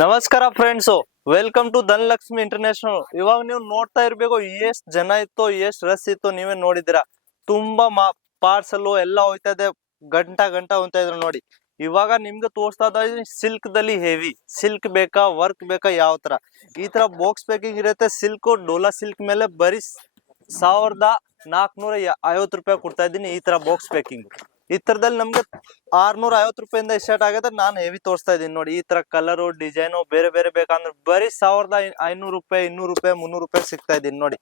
ನಮಸ್ಕಾರ friends, welcome to Dhanalakshmi International. ಇವಾಗ ನೀವು ನೋಡ್ತಾ ಇರ್ಬೇಕು, ಎಷ್ಟ್ ಜನ ಇತ್ತು, ಎಷ್ಟ್ ರಶ್ ಇತ್ತು, ನೀವೇ ನೋಡಿದಿರಾ. ತುಂಬಾ ಪಾರ್ಸಲ್ ಎಲ್ಲ ಹೋಯ್ತಾ ಇದೆ, ಗಂಟಾ ಹೋಗ್ತಾ ಇದ್ರು ನೋಡಿ. ಇವಾಗ ನಿಮ್ಗೆ ತೋರಿಸ್ತಾ ಇದ್ದಾರೆ ಸಿಲ್ಕ್ ದಲ್ಲಿ ಹೆವಿ ಸಿಲ್ಕ್ ಬೇಕಾ, ವರ್ಕ್ ಬೇಕಾ, ಯಾವ ತರ ಈ ತರ ಬಾಕ್ಸ್ ಪ್ಯಾಕಿಂಗ್ ಇರುತ್ತೆ. ಸಿಲ್ಕ್ ಡೋಲಾ ಸಿಲ್ಕ್ ಮೇಲೆ ಬರೀ 1450 ರೂಪಾಯಿ ಕೊಡ್ತಾ ಇದ್ದೀನಿ. ಈ ತರ ಬಾಕ್ಸ್ ಪ್ಯಾಕಿಂಗ್ ಈ ತರದಲ್ಲಿ ನಮ್ಗೆ 650 ರೂಪಾಯಿಂದ ಸ್ಟಾರ್ಟ್ ಆಗುತ್ತೆ. ನಾನು ಹೆವಿ ತೋರಿಸ್ತಾ ಇದೀನಿ ನೋಡಿ. ಈ ತರ ಕಲರು ಡಿಸೈನು ಬೇರೆ ಬೇರೆ ಬೇಕಂದ್ರೆ ಬರೀ 1500 ರೂಪಾಯಿ, 200 ರೂಪಾಯಿ, 300 ರೂಪಾಯಿ ಸಿಗ್ತಾ ಇದೀನಿ ನೋಡಿ.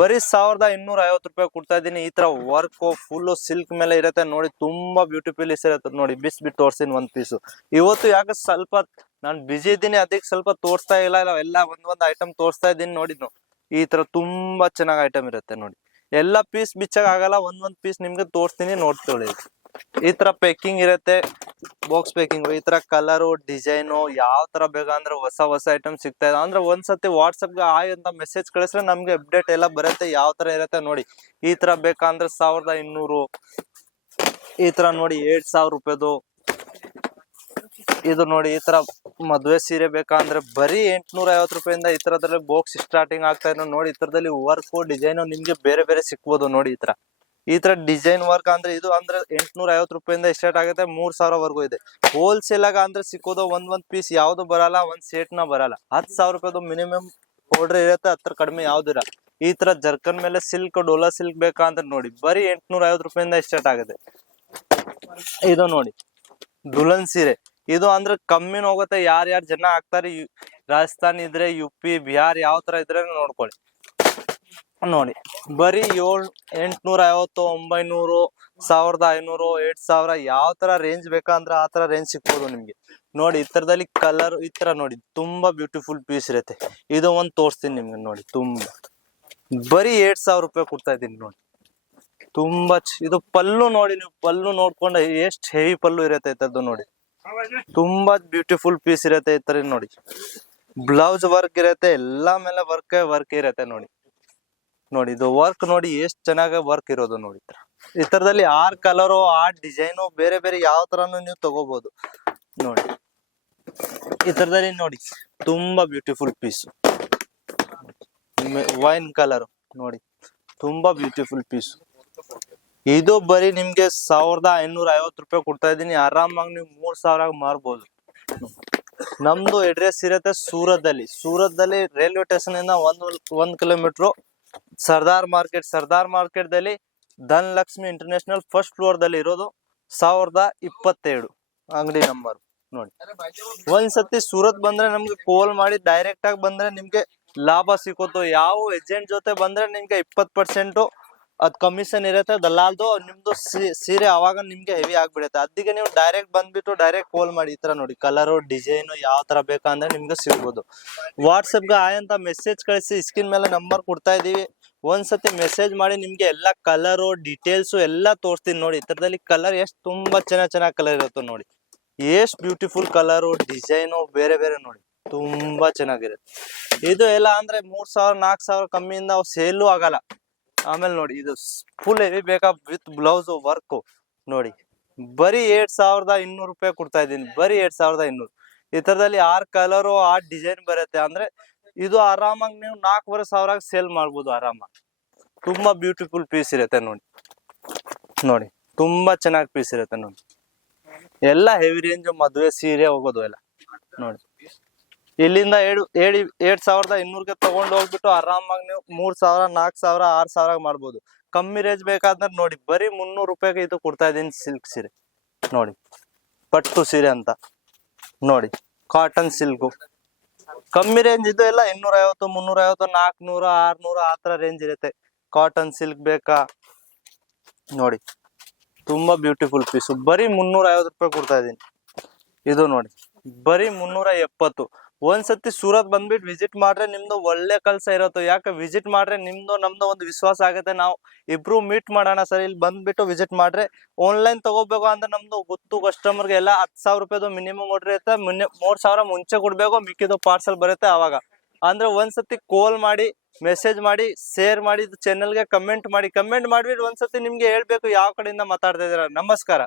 ಬರೀ 1250 ರೂಪಾಯಿ ಕೊಡ್ತಾ ಇದೀನಿ. ಈ ತರ ವರ್ಕ್ ಫುಲ್ ಸಿಲ್ಕ್ ಮೇಲೆ ಇರುತ್ತೆ ನೋಡಿ. ತುಂಬಾ ಬ್ಯೂಟಿಫುಲ್ ಇರುತ್ತೆ ನೋಡಿ. ಬಿಟ್ಟು ತೋರಿಸ್ತೀನಿ ಒಂದ್ ಪೀಸು. ಇವತ್ತು ಯಾಕೆ ಸ್ವಲ್ಪ ನಾನು ಬಿಜಿ ಇದ್ದೀನಿ, ಅದಕ್ಕೆ ಸ್ವಲ್ಪ ತೋರಿಸ್ತಾ ಇಲ್ಲ. ಎಲ್ಲ ಒಂದೊಂದು ಐಟಮ್ ತೋರಿಸ್ತಾ ಇದ್ದೀನಿ ನೋಡಿ. ಈ ತರ ತುಂಬಾ ಚೆನ್ನಾಗಿ ಐಟಮ್ ಇರುತ್ತೆ ನೋಡಿ. ಎಲ್ಲ ಪೀಸ್ ಬಿಚ್ಚಾಗ ಆಗಲ್ಲ, ಒಂದೊಂದ್ ಪೀಸ್ ನಿಮ್ಗೆ ತೋರಿಸ್ತೀನಿ, ನೋಡ್ಕೊಳ್ಳಿ. ಈ ತರ ಪ್ಯಾಕಿಂಗ್ ಇರುತ್ತೆ, ಬಾಕ್ಸ್ ಪ್ಯಾಕಿಂಗ್. ಈ ತರ ಕಲರು ಡಿಸೈನು ಯಾವ ತರ ಬೇಕಂದ್ರೆ ಹೊಸ ಐಟಮ್ ಸಿಗ್ತಾ ಇದೆ. ಅಂದ್ರೆ ಒಂದ್ಸತಿ ವಾಟ್ಸಪ್ಗೆ ಹಾಯ್ ಅಂತ ಮೆಸೇಜ್ ಕಳಿಸ್ರೆ ನಮ್ಗೆ ಅಪ್ಡೇಟ್ ಎಲ್ಲ ಬರುತ್ತೆ, ಯಾವ ತರ ಇರುತ್ತೆ ನೋಡಿ. ಈ ತರ ಬೇಕಂದ್ರೆ 1200, ಈ ತರ ನೋಡಿ 7000 ರೂಪಾಯಿದು. ಇದು ನೋಡಿ, ಈ ತರ ಮದುವೆ ಸೀರೆ ಬೇಕಂದ್ರೆ ಬರೀ 850 ರೂಪಾಯಿಂದ ಈ ತರದಲ್ಲಿ ಬಾಕ್ಸ್ ಸ್ಟಾರ್ಟಿಂಗ್ ಆಗ್ತಾ ಇದೆ ನೋಡಿ. ಈ ತರದಲ್ಲಿ ವರ್ಕ್ ಡಿಸೈನ್ ನಿಮ್ಗೆ ಬೇರೆ ಬೇರೆ ಸಿಕ್ಬೋದು ನೋಡಿ. ಈ ತರ ಡಿಸೈನ್ ವರ್ಕ್ ಅಂದ್ರೆ ಇದು ಅಂದ್ರೆ 850 ರೂಪಾಯಿಂದ ಸ್ಟಾರ್ಟ್ ಆಗುತ್ತೆ, 3000 ವರ್ಗೂ ಇದೆ. ಹೋಲ್ಸೇಲ್ ಆಗ ಅಂದ್ರೆ ಸಿಕ್ಕೋದು ಒಂದ್ ಪೀಸ್ ಯಾವ್ದು ಬರಲ್ಲ, ಒಂದ್ ಸೆಟ್ ನ ಬರಲ್ಲ. 10,000 ರೂಪಾಯಿದು ಮಿನಿಮಮ್ ಆರ್ಡರ್ ಇರುತ್ತೆ, ಹತ್ರ ಕಡಿಮೆ ಯಾವ್ದಿರ. ಈ ತರ ಜರ್ಕನ್ ಮೇಲೆ ಸಿಲ್ಕ್ ಡೋಲಾ ಸಿಲ್ಕ್ ಬೇಕಂದ್ರೆ ನೋಡಿ ಬರೀ 850 ರೂಪಾಯಿಂದ ಸ್ಟಾರ್ಟ್ ಆಗುತ್ತೆ. ಇದು ನೋಡಿ ದುಲ್ಹನ್ ಸೀರೆ. ಇದು ಅಂದ್ರೆ ಕಮ್ಮಿನ ಹೋಗುತ್ತೆ. ಯಾರ್ಯಾರು ಜನ ಹಾಕ್ತಾರೆ, ರಾಜಸ್ಥಾನ್ ಇದ್ರೆ, UP ಬಿಹಾರ್ ಯಾವ ತರ ಇದ್ರೆ ನೋಡ್ಕೊಳ್ಳಿ ನೋಡಿ. ಬರೀ 850, 900, 1500, 8000 ಯಾವ ತರ ರೇಂಜ್ ಬೇಕಂದ್ರೆ ಆ ತರ ರೇಂಜ್ ಸಿಕ್ಬೋದು ನಿಮ್ಗೆ ನೋಡಿ. ಈ ತರದಲ್ಲಿ ಕಲರ್ ಈ ತರ ನೋಡಿ, ತುಂಬಾ ಬ್ಯೂಟಿಫುಲ್ ಪೀಸ್ ಇರುತ್ತೆ. ಇದು ಒಂದ್ ತೋರಿಸ್ತೀನಿ ನಿಮ್ಗೆ ನೋಡಿ. ತುಂಬಾ ಬರೀ 8000 ರೂಪಾಯಿ ಕೊಡ್ತಾ ಇದ್ದೀನಿ ನೋಡಿ. ತುಂಬಾ ಇದು ಪಲ್ಲು ನೋಡಿ, ನೀವು ಪಲ್ಲು ನೋಡ್ಕೊಂಡ್ರೆ ಎಷ್ಟು ಹೆವಿ ಪಲ್ಲು ಇರುತ್ತೆ ಇತರದ್ದು ನೋಡಿ. ತುಂಬಾ ಬ್ಯೂಟಿಫುಲ್ ಪೀಸ್ ಇರುತ್ತೆ ಈ ತರ ನೋಡಿ. ಬ್ಲೌಸ್ ವರ್ಕ್ ಇರುತ್ತೆ, ಎಲ್ಲಾ ಮೇಲೆ ವರ್ಕ್ ಇರುತ್ತೆ ನೋಡಿ. ಇದು ವರ್ಕ್ ನೋಡಿ, ಎಷ್ಟು ಚೆನ್ನಾಗಿ ವರ್ಕ್ ಇರೋದು ನೋಡಿ. ಈ ತರದಲ್ಲಿ 6 ಕಲರು, 6 ಡಿಸೈನು ಬೇರೆ ಬೇರೆ ಯಾವ ತರನು ನೀವು ತಗೋಬಹುದು ನೋಡಿ. ಈ ತರದಲ್ಲಿ ನೋಡಿ ತುಂಬಾ ಬ್ಯೂಟಿಫುಲ್ ಪೀಸ್. ವೈನ್ ಕಲರ್ ನೋಡಿ, ತುಂಬಾ ಬ್ಯೂಟಿಫುಲ್ ಪೀಸ್. ಇದು ಬರೀ ನಿಮ್ಗೆ 1550 ರೂಪಾಯಿ ಕೊಡ್ತಾ ಇದೀನಿ. ಆರಾಮಾಗಿ ನೀವು 3000 ಮಾರ್ಬೋದು. ನಮ್ದು ಅಡ್ರೆಸ್ ಇರುತ್ತೆ ಸೂರತ್ ದಲ್ಲಿ ರೈಲ್ವೆ ಸ್ಟೇಷನ್ ಇಂದ 1 ಕಿಲೋಮೀಟರ್ ಸರ್ದಾರ್ ಮಾರ್ಕೆಟ್ ದಲ್ಲಿ ಧನಲಕ್ಷ್ಮಿ ಇಂಟರ್ನ್ಯಾಷನಲ್ ಫಸ್ಟ್ ಫ್ಲೋರ್ ದಲ್ಲಿ ಇರೋದು. 1027 ಅಂಗಡಿ ನಂಬರ್ ನೋಡಿ. ಒಂದ್ಸತಿ ಸೂರತ್ ಬಂದ್ರೆ ನಮ್ಗೆ ಕಾಲ್ ಮಾಡಿ, ಡೈರೆಕ್ಟ್ ಆಗಿ ಬಂದ್ರೆ ನಿಮ್ಗೆ ಲಾಭ ಸಿಕ್ಕೋದು. ಯಾವ ಏಜೆಂಟ್ ಜೊತೆ ಬಂದ್ರೆ ನಿಮ್ಗೆ 20% ಅದ್ ಕಮಿಷನ್ ಇರುತ್ತೆ ದಲ್ಲಾಲ್ದು. ನಿಮ್ದು ಸೀರೆ ಅವಾಗ ನಿಮ್ಗೆ ಹೆವಿ ಆಗ್ಬಿಡುತ್ತೆ. ಅದಕ್ಕೆ ನೀವು ಡೈರೆಕ್ಟ್ ಬಂದ್ಬಿಟ್ಟು ಡೈರೆಕ್ಟ್ ಕಾಲ್ ಮಾಡಿ. ಈ ತರ ನೋಡಿ ಕಲರು ಡಿಸೈನು ಯಾವ ತರ ಬೇಕಂದ್ರೆ ನಿಮ್ಗೆ ಸಿಗ್ಬೋದು. ವಾಟ್ಸಪ್ಗೆ ಹಾಯ್ ಅಂತ ಮೆಸೇಜ್ ಕಳಿಸಿ, ಸ್ಕ್ರೀನ್ ಮೇಲೆ ನಂಬರ್ ಕೊಡ್ತಾ ಇದೀವಿ. ಒಂದ್ಸತಿ ಮೆಸೇಜ್ ಮಾಡಿ, ನಿಮ್ಗೆ ಎಲ್ಲ ಕಲರು ಡೀಟೇಲ್ಸ್ ಎಲ್ಲ ತೋರಿಸ್ತೀನಿ ನೋಡಿ. ಈ ತರದಲ್ಲಿ ಕಲರ್ ಎಷ್ಟು ತುಂಬಾ ಚೆನ್ನಾಗಿ ಕಲರ್ ಇರುತ್ತೆ ನೋಡಿ. ಎಷ್ಟು ಬ್ಯೂಟಿಫುಲ್ ಕಲರು ಡಿಸೈನು ಬೇರೆ ಬೇರೆ ನೋಡಿ, ತುಂಬಾ ಚೆನ್ನಾಗಿರುತ್ತೆ. ಇದು ಎಲ್ಲ ಅಂದ್ರೆ 3000, 4000 ಕಮ್ಮಿಯಿಂದ ಸೇಲು ಆಗಲ್ಲ. ಆಮೇಲೆ ನೋಡಿ ಇದು ಫುಲ್ ಹೆವಿ ಬೇಕಾ ವಿತ್ ಬ್ಲೌಸ್ ವರ್ಕ್ ನೋಡಿ. ಬರೀ 7200 ರೂಪಾಯಿ ಕೊಡ್ತಾ ಇದ್ದೀನಿ. ಬರೀ 7200. ಈ ತರದಲ್ಲಿ 6 ಕಲರು, 6 ಡಿಸೈನ್ ಬರುತ್ತೆ. ಅಂದ್ರೆ ಇದು ಆರಾಮಾಗಿ ನೀವು 4500 ಸೇಲ್ ಮಾಡ್ಬೋದು ಆರಾಮಾಗಿ. ತುಂಬಾ ಬ್ಯೂಟಿಫುಲ್ ಪೀಸ್ ಇರುತ್ತೆ ನೋಡಿ. ತುಂಬಾ ಚೆನ್ನಾಗಿ ಪೀಸ್ ಇರುತ್ತೆ ನೋಡಿ. ಎಲ್ಲ ಹೆವಿ ರೇಂಜ್ ಮದುವೆ ಸೀರೆ ಹೋಗೋದು ಎಲ್ಲ ನೋಡಿ. ಇಲ್ಲಿಂದ 7200ಗೆ ತಗೊಂಡು ಹೋಗ್ಬಿಟ್ಟು ಆರಾಮಾಗಿ ನೀವು 3000, 4000, 6000 ಮಾಡ್ಬೋದು. ಕಮ್ಮಿ ರೇಂಜ್ ಬೇಕಾದ್ರೆ ನೋಡಿ ಬರೀ 300 ರೂಪಾಯಿಗೆ ಇದು ಕೊಡ್ತಾ ಇದೀನಿ. ಸಿಲ್ಕ್ ಸೀರೆ ನೋಡಿ, ಪಟ್ಟು ಸೀರೆ ಅಂತ ನೋಡಿ, ಕಾಟನ್ ಸಿಲ್ಕ್. ಕಮ್ಮಿ ರೇಂಜ್ ಇದು ಎಲ್ಲ 250, 350, 400, 600 ಆ ತರ ರೇಂಜ್ ಇರುತ್ತೆ. ಕಾಟನ್ ಸಿಲ್ಕ್ ಬೇಕಾ ನೋಡಿ, ತುಂಬಾ ಬ್ಯೂಟಿಫುಲ್ ಪೀಸು. ಬರೀ 350 ರೂಪಾಯಿ ಕೊಡ್ತಾ ಇದೀನಿ. ಇದು ನೋಡಿ ಬರೀ 370. ಒಂದ್ಸತಿ ಸೂರತ್ ಬಂದ್ಬಿಟ್ಟು ವಿಸಿಟ್ ಮಾಡ್ರೆ ನಿಮ್ದು ಒಳ್ಳೆ ಕೆಲಸ ಇರುತ್ತೆ. ಯಾಕೆ ವಿಸಿಟ್ ಮಾಡ್ರೆ ನಿಮ್ದು ನಮ್ದು ಒಂದು ವಿಶ್ವಾಸ ಆಗುತ್ತೆ. ನಾವು ಇಬ್ರು ಮೀಟ್ ಮಾಡೋಣ ಸರ್, ಇಲ್ಲಿ ಬಂದ್ಬಿಟ್ಟು ವಿಸಿಟ್ ಮಾಡ್ರೆ. ಆನ್ಲೈನ್ ತಗೋಬೇಕು ಅಂದ್ರೆ ನಮ್ದು ಗೊತ್ತು ಕಸ್ಟಮರ್ಗೆ ಎಲ್ಲ 10,000 ರೂಪಾಯಿದು ಮಿನಿಮಮ್ ಆರ್ಡರ್ ಇರುತ್ತೆ. 3000 ಮುಂಚೆ ಕೊಡ್ಬೇಕು, ಮಿಕ್ಕಿದು ಪಾರ್ಸಲ್ ಬರುತ್ತೆ ಅವಾಗ. ಅಂದ್ರೆ ಒಂದ್ಸತಿ ಕಾಲ್ ಮಾಡಿ, ಮೆಸೇಜ್ ಮಾಡಿ, ಶೇರ್ ಮಾಡಿ, ಚಾನೆಲ್ಗೆ ಕಮೆಂಟ್ ಮಾಡಿಬಿಟ್ಟು ಒಂದ್ಸತಿ ನಿಮ್ಗೆ ಹೇಳ್ಬೇಕು ಯಾವ ಕಡೆಯಿಂದ ಮಾತಾಡ್ತಾ ಇದೀರ. ನಮಸ್ಕಾರ.